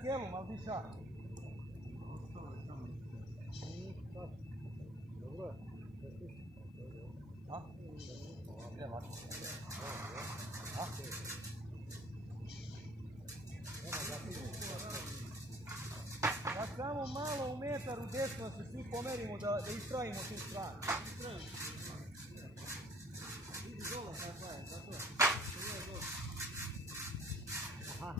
skelu, malo diša. Dobro je. A? Ne, lako. A? Da samo malo u metar u desno se svi pomerimo da istrajimo tu stranu. Vidi dole kakva je, zato. Aha.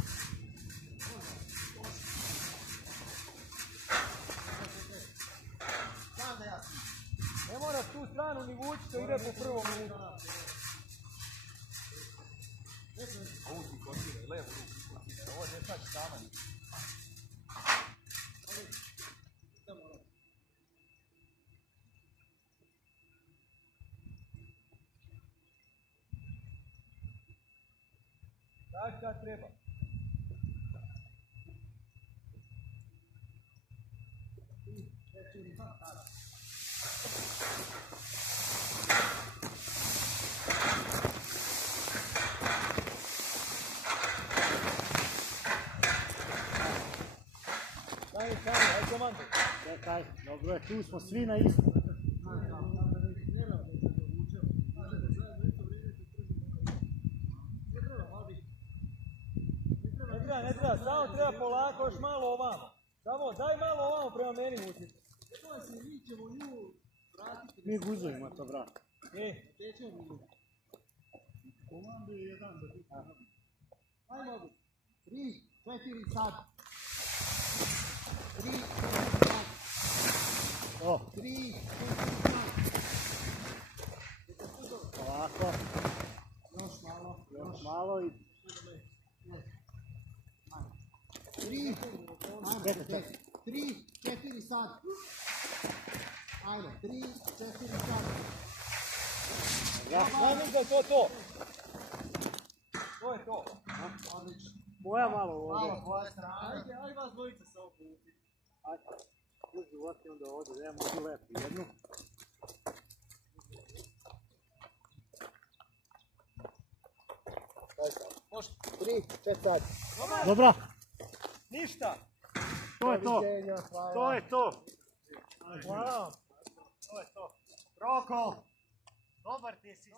Ne moraš tu stranu ni vući, to ide po prvom ruku. Ovu ti kočire, levu ruku kočire, ovo je sad kamen. Daš kad treba. Hajde komando. Čekaj, dobro je, tu smo svi na isto. Ne treba, samo treba polako, još malo ovamo. Samo, daj malo ovamo prema meni vučiti. Mi guzujemo to, brat. Komando je jedan. Ajmo, 3, 4, sad. 3, 4, sad. 3, 4, sad. Ovako. Još malo. Još malo i... 3, 4 sad. Ajde, 3, 4 sad. Ajde, to. To je to. Odlično. Moja malo ovdje. Malo tvoja strana. Ajde vas dvojice se oputi. Ajde. Uđi uvati onda ovdje, da ja mogu lepi jednu. Može. 3, 4 sad. Dobro. Ništa. To je to. To je to. Hvala. To je to. Roko. Dobar ti si.